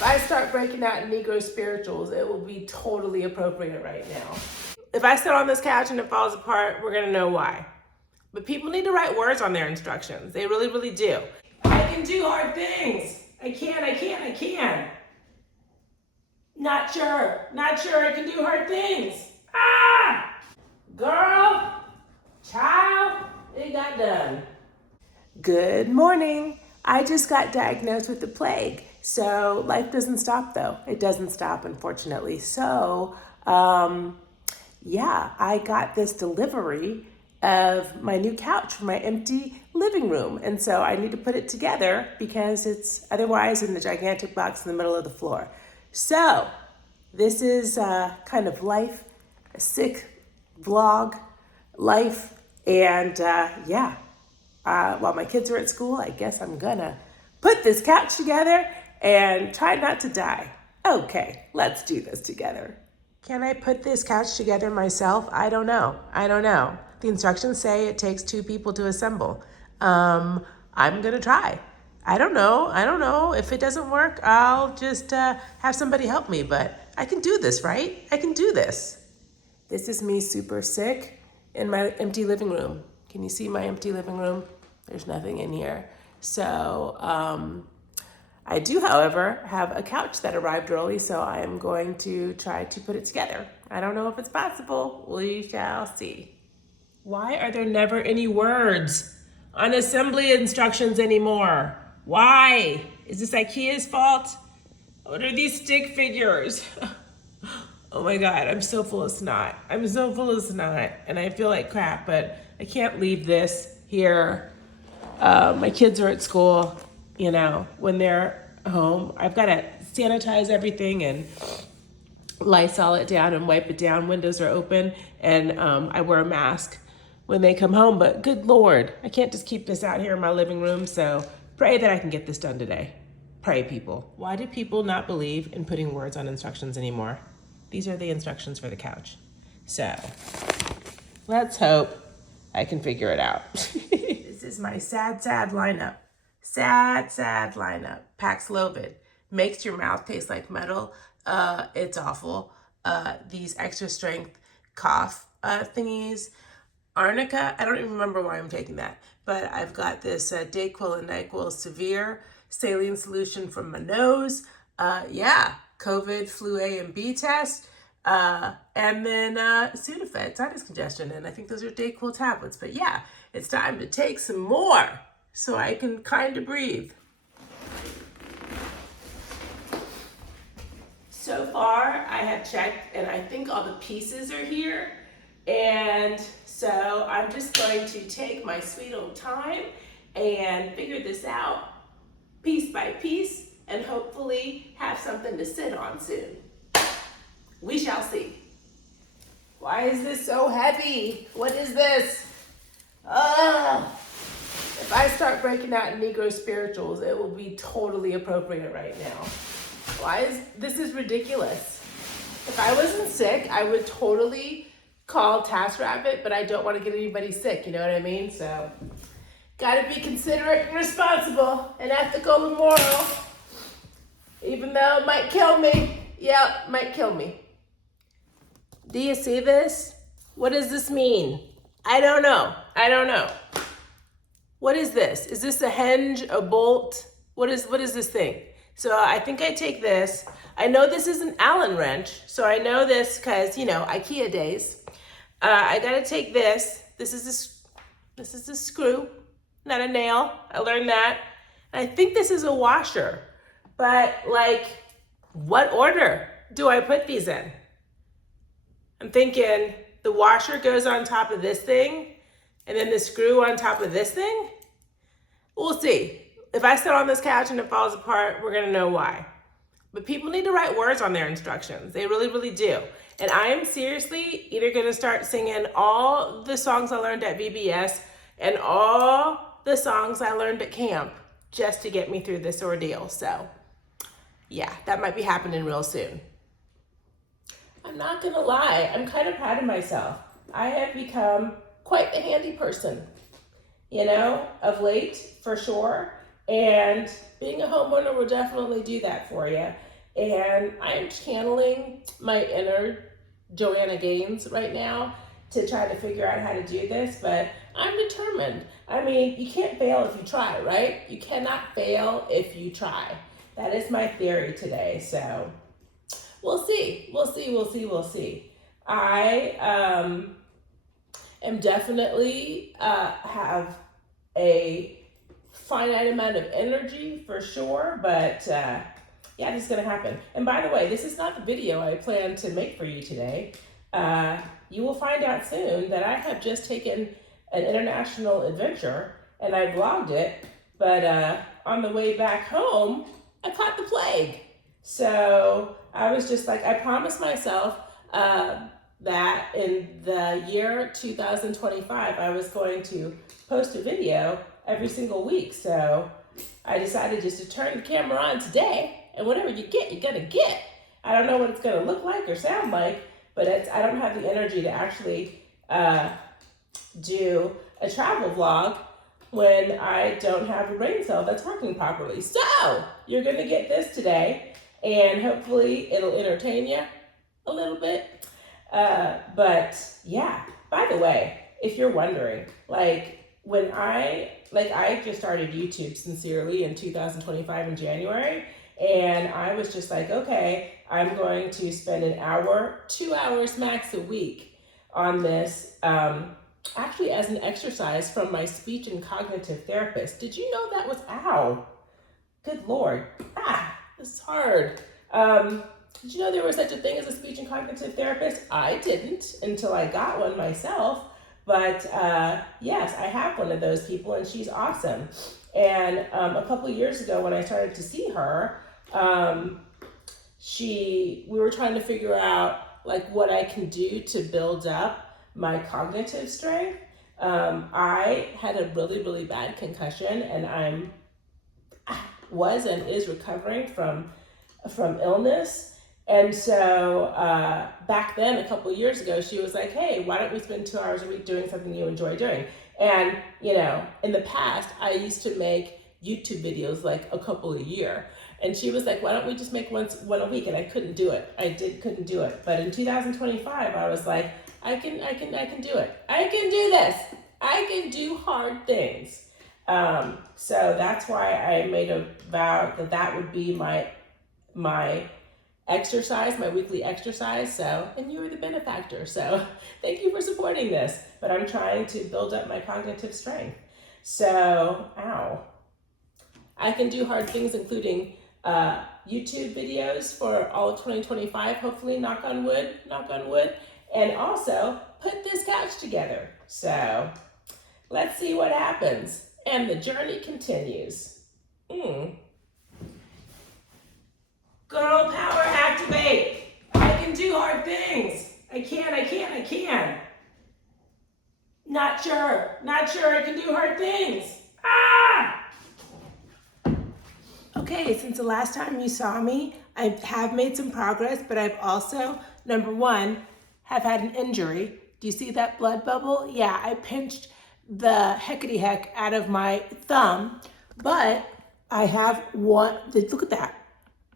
If I start breaking out Negro spirituals, it will be totally appropriate right now. If I sit on this couch and it falls apart, we're gonna know why. But people need to write words on their instructions. They really, really do. I can do hard things. I can. Not sure I can do hard things. Ah! Girl, child, it got done. Good morning. I just got diagnosed with the plague. So life doesn't stop though. It doesn't stop, unfortunately. So, yeah, I got this delivery of my new couch for my empty living room. And so I need to put it together because it's otherwise in the gigantic box in the middle of the floor. So this is kind of life, a sick vlog, life. And yeah, while my kids are at school, I guess I'm gonna put this couch together and try not to die. Okay, let's do this together. Can I put this couch together myself? I don't know. The instructions say it takes 2 people to assemble. I'm gonna try. I don't know. If it doesn't work, I'll just have somebody help me, but I can do this, right? I can do this. This is me super sick in my empty living room. Can you see my empty living room? There's nothing in here. So I do, however, have a couch that arrived early, so I am going to try to put it together. I don't know if it's possible. We shall see. Why are there never any words on assembly instructions anymore? Why? Is this IKEA's fault? What are these stick figures? Oh my God, I'm so full of snot. And I feel like crap, but I can't leave this here. My kids are at school, you know, when they're home. I've got to sanitize everything and Lysol it down and wipe it down. Windows are open and I wear a mask when they come home, but good Lord, I can't just keep this out here in my living room. So pray that I can get this done today. Pray, people. Why do people not believe in putting words on instructions anymore? These are the instructions for the couch. So let's hope I can figure it out. This is my sad lineup. Sad lineup. Paxlovid makes your mouth taste like metal. It's awful. These extra strength cough thingies. Arnica, I don't even remember why I'm taking that, but I've got this Dayquil and NyQuil Severe saline solution from my nose. Yeah, COVID, flu A and B test. And then Sudafed, sinus congestion, and I think those are Dayquil tablets. But yeah, it's time to take some more so I can kind of breathe. So far, I have checked, and I think all the pieces are here. And so I'm just going to take my sweet old time and figure this out piece by piece and hopefully have something to sit on soon. We shall see. Why is this so heavy? What is this? If I start breaking out Negro spirituals, it will be totally appropriate right now. This is ridiculous. If I wasn't sick, I would totally call TaskRabbit, but I don't want to get anybody sick, you know what I mean? So, gotta be considerate and responsible and ethical and moral, even though it might kill me. Yeah, might kill me. Do you see this? What does this mean? I don't know. What is this? Is this a hinge, a bolt? What is this thing? So I think I take this. I know this is an Allen wrench, so I know this because, you know, IKEA days. I gotta take this. This is a screw, not a nail. I learned that. And I think this is a washer, but like, what order do I put these in? I'm thinking the washer goes on top of this thing and then the screw on top of this thing. We'll see. If I sit on this couch and it falls apart, we're gonna know why. But people need to write words on their instructions. They really, really do. And I am seriously either gonna start singing all the songs I learned at VBS and all the songs I learned at camp just to get me through this ordeal. So yeah, that might be happening real soon. I'm not gonna lie, I'm kind of proud of myself. I have become quite a handy person, you know, of late, for sure. And being a homeowner will definitely do that for you. And I am channeling my inner Joanna Gaines right now to try to figure out how to do this, but I'm determined. I mean, you can't fail if you try, right? You cannot fail if you try. That is my theory today. So we'll see. We'll see. We'll see. We'll see. I am definitely have a finite amount of energy for sure, but yeah, this is gonna happen. And by the way, this is not the video I plan to make for you today. You will find out soon that I have just taken an international adventure and I vlogged it, but on the way back home, I caught the plague. So I was just like, I promised myself that in the year 2025, I was going to post a video every single week. So I decided just to turn the camera on today, and whatever you get, you're gonna get. I don't know what it's gonna look like or sound like, but I don't have the energy to actually do a travel vlog when I don't have a brain cell that's working properly. So you're gonna get this today, and hopefully it'll entertain you a little bit. But yeah, by the way, if you're wondering, when I just started YouTube sincerely in 2025 in January, and I was just like, okay, I'm going to spend an hour, 2 hours max a week on this, actually as an exercise from my speech and cognitive therapist. Did you know that was, ow, good Lord, this is hard. Did you know there was such a thing as a speech and cognitive therapist? I didn't until I got one myself. But yes, I have one of those people, and she's awesome. And a couple of years ago, when I started to see her, we were trying to figure out what I can do to build up my cognitive strength. I had a really, really bad concussion, and I was and is recovering from illness. And so back then, a couple of years ago, she was like, hey, why don't we spend 2 hours a week doing something you enjoy doing? And, in the past, I used to make YouTube videos a couple a year. And she was like, why don't we just make one a week? And I couldn't do it. Couldn't do it. But in 2025, I was like, I can do it. I can do this. I can do hard things. So that's why I made a vow that would be my exercise, my weekly exercise. So, and you were the benefactor. So thank you for supporting this, but I'm trying to build up my cognitive strength. So, I can do hard things, including YouTube videos for all of 2025, hopefully, knock on wood, and also put this couch together. So let's see what happens. And the journey continues. Good old power activate. I can do hard things. I can. Not sure I can do hard things. Okay, since the last time you saw me, I have made some progress, but I've also, number one, have had an injury. Do you see that blood bubble? Yeah, I pinched the heckity heck out of my thumb, but I have one, look at that.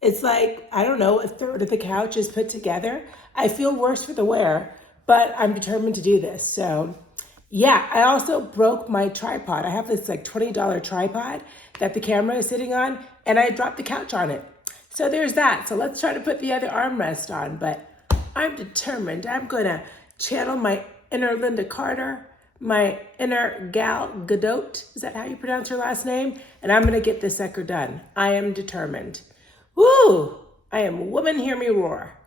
It's I don't know, a third of the couch is put together. I feel worse for the wear, but I'm determined to do this. So yeah, I also broke my tripod. I have this $20 tripod that the camera is sitting on, and I dropped the couch on it. So there's that. So let's try to put the other armrest on, but I'm determined. I'm gonna channel my inner Linda Carter, my inner Gal Gadot. Is that how you pronounce her last name? And I'm gonna get this sucker done. I am determined. Woo! I am a woman, hear me roar.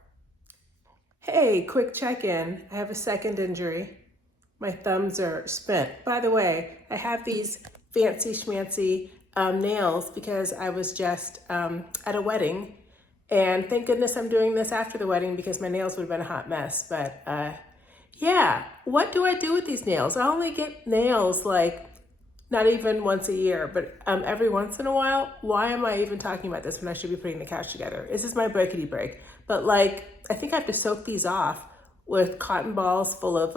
Hey, quick check-in. I have a second injury. My thumbs are spent. By the way, I have these fancy schmancy nails because I was just at a wedding, and thank goodness I'm doing this after the wedding because my nails would have been a hot mess. But yeah, what do I do with these nails? I only get nails not even once a year, but every once in a while. Why am I even talking about this when I should be putting the couch together? This is my breakity break. But I think I have to soak these off with cotton balls full of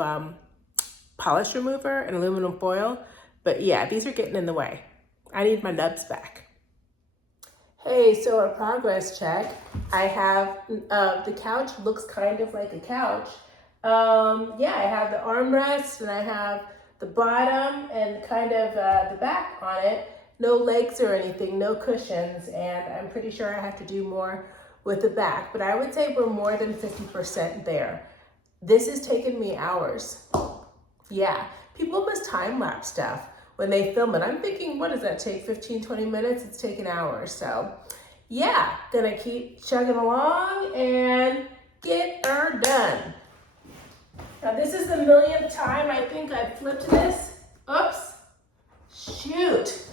polish remover and aluminum foil. But yeah, these are getting in the way. I need my nubs back. Hey, so a progress check. I have, the couch looks kind of like a couch. Yeah, I have the armrest and I have the bottom and kind of the back on it. No legs or anything, no cushions, and I'm pretty sure I have to do more with the back, but I would say we're more than 50% there. This has taken me hours. Yeah, people must time lapse stuff when they film it. I'm thinking, what does that take, 15, 20 minutes? It's taken hours. So yeah, gonna keep chugging along and get her done. Now this is the millionth time I think I've flipped this. Oops, shoot.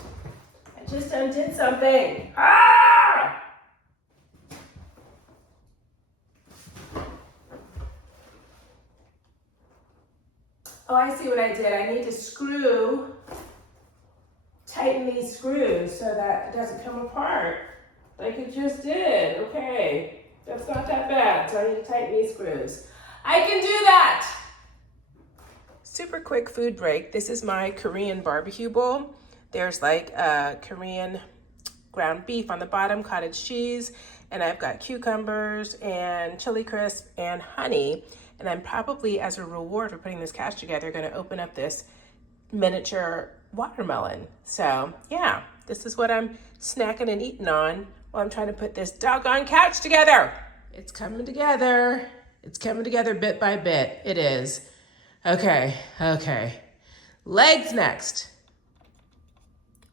I just undid something. Ah! Oh, I see what I did. I need to tighten these screws so that it doesn't come apart like it just did. Okay, that's not that bad. So I need to tighten these screws. I can do that. Super quick food break. This is my Korean barbecue bowl. There's like Korean ground beef on the bottom, cottage cheese, and I've got cucumbers and chili crisp and honey. And I'm probably, as a reward for putting this couch together, gonna open up this miniature watermelon. So yeah, this is what I'm snacking and eating on while I'm trying to put this doggone couch together. It's coming together. It's coming together bit by bit. It is. Okay. Legs next.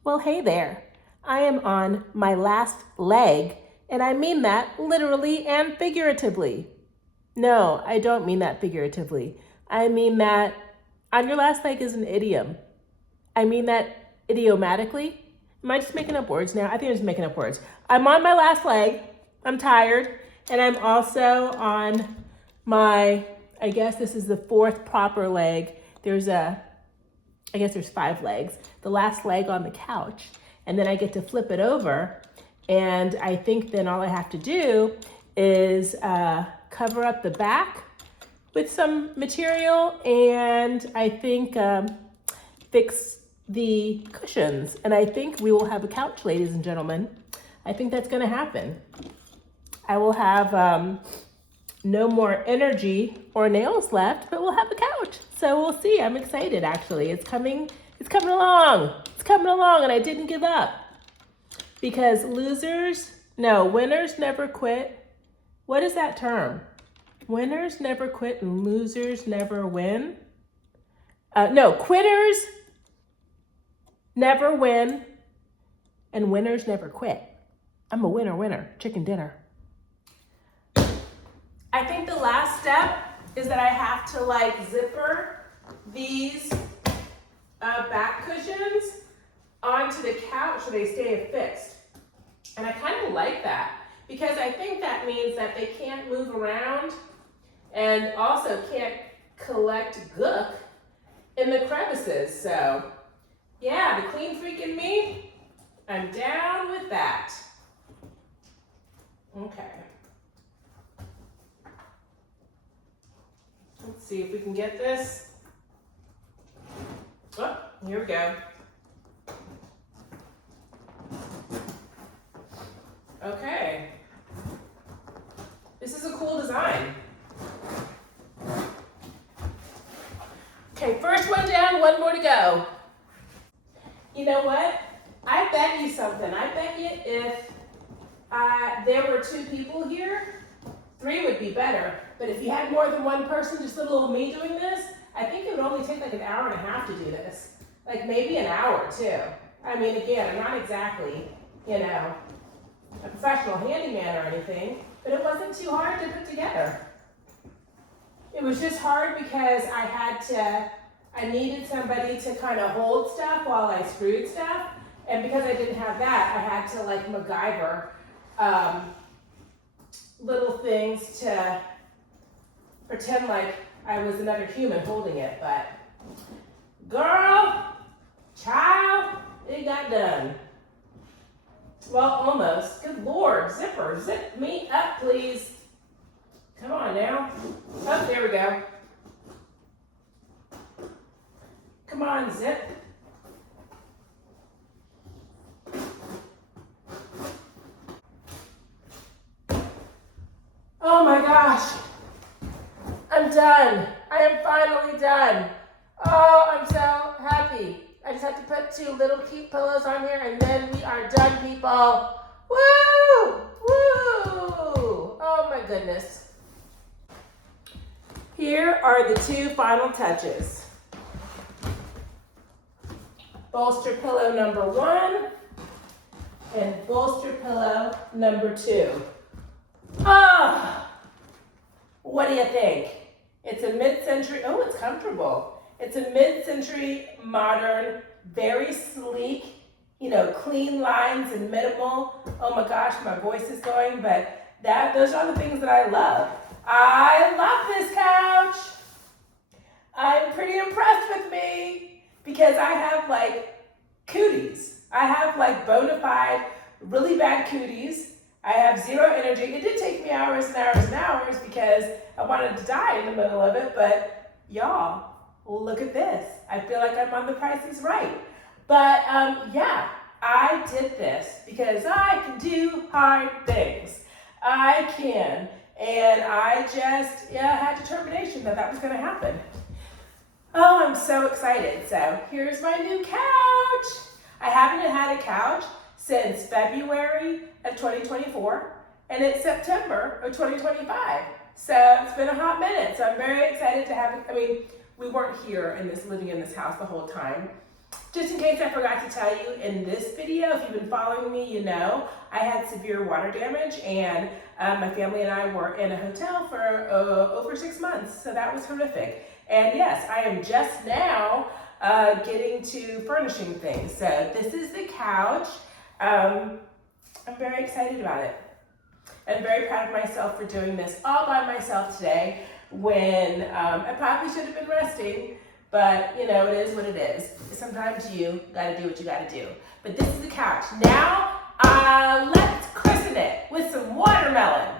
Well, hey there. I am on my last leg, and I mean that literally and figuratively. No, I don't mean that figuratively. I mean that on your last leg is an idiom. I mean that idiomatically. Am I just making up words now? I think I'm just making up words. I'm on my last leg. I'm tired. And I'm also on my, I guess this is the fourth proper leg. I guess there's 5 legs. The last leg on the couch. And then I get to flip it over. And I think then all I have to do is cover up the back with some material and I think fix the cushions. And I think we will have a couch, ladies and gentlemen. I think that's gonna happen. I will have no more energy or nails left, but we'll have a couch. So we'll see. I'm excited actually. It's coming along. It's coming along and I didn't give up. Because winners never quit. What is that term? Winners never quit and losers never win? No, quitters never win and winners never quit. I'm a winner, chicken dinner. I think the last step is that I have to like zipper these back cushions onto the couch so they stay affixed. And I kind of like that because I think that means that they can't move around and also can't collect gook in the crevices. So yeah, the clean freak in me, I'm down with that. Okay. Let's see if we can get this. Oh, here we go. Okay. This is a cool design. Okay, first one down, one more to go. You know what? I bet you something. I bet you if there were 2 people here, 3 would be better. But if you had more than one person, just little old me doing this, I think it would only take like an hour and a half to do this. Like maybe an hour too. I mean, again, I'm not exactly, a professional handyman or anything, but it wasn't too hard to put together. It was just hard because I needed somebody to kind of hold stuff while I screwed stuff. And because I didn't have that, I had to like MacGyver little things to pretend like I was another human holding it. But girl, child, it got done. Well, almost. Good Lord, zipper, zip me up, please. Come on now. Oh, there we go. Come on, zip. gosh. I'm done. I am finally done. Oh, I'm so happy. I just have to put 2 little cute pillows on here and then we are done, people. Woo! Woo! Oh my goodness. Here are the 2 final touches. Bolster pillow number 1 and bolster pillow number 2. Ah! What do you think? It's a mid-century, oh, it's comfortable. It's a mid-century modern, very sleek, clean lines and minimal. Oh my gosh, my voice is going, but those are the things that I love. I love this couch. I'm pretty impressed with me because I have like cooties. I have like bona fide, really bad cooties. I have 0 energy. It did take me hours and hours and hours because I wanted to die in the middle of it, but y'all, look at this. I feel like I'm on The Price is Right. But yeah, I did this because I can do hard things. I can. And I just had determination that was going to happen. Oh, I'm so excited. So here's my new couch. I haven't had a couch since February of 2024, and it's September of 2025. So it's been a hot minute. So I'm very excited to have it. I mean, we weren't here living in this house the whole time. Just in case I forgot to tell you, in this video, if you've been following me, you know I had severe water damage, and my family and I were in a hotel for over 6 months, so that was horrific. And yes, I am just now getting to furnishing things. So this is the couch. I'm very excited about it. I'm very proud of myself for doing this all by myself today when I probably should have been resting. But, it is what it is. Sometimes you gotta do what you gotta do. But this is the couch. Now, let's christen it with some watermelon.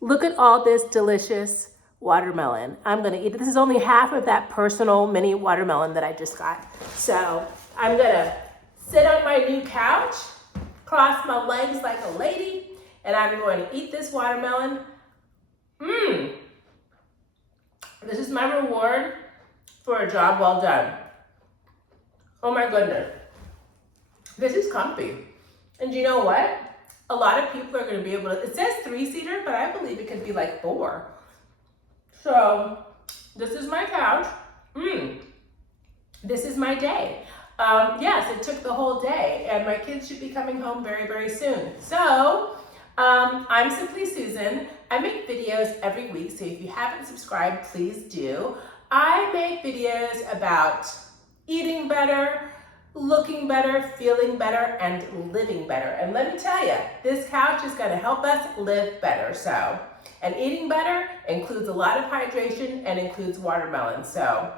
Look at all this delicious watermelon. I'm gonna eat it. This is only half of that personal mini watermelon that I just got. So, I'm gonna sit on my new couch, cross my legs like a lady, and I'm going to eat this watermelon. This is my reward for a job well done. Oh my goodness. This is comfy. And you know what? A lot of people are gonna be able to, it says 3-seater, but I believe it could be like 4. So this is my couch. This is my day. Yes, it took the whole day, and my kids should be coming home very, very soon. So I'm Simply Susan. I make videos every week, so if you haven't subscribed, please do. I make videos about eating better, looking better, feeling better, and living better. And let me tell you, this couch is gonna help us live better. So, and eating better includes a lot of hydration and includes watermelon. So,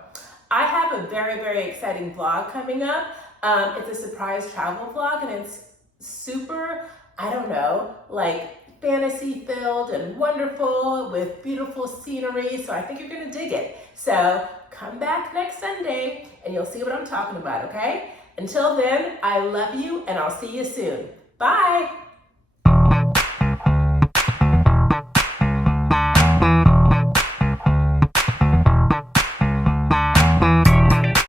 I have a very, very exciting vlog coming up. It's a surprise travel vlog, and it's super, I don't know, like fantasy filled and wonderful with beautiful scenery. So I think you're gonna dig it. So come back next Sunday and you'll see what I'm talking about, okay? Until then, I love you and I'll see you soon. Bye.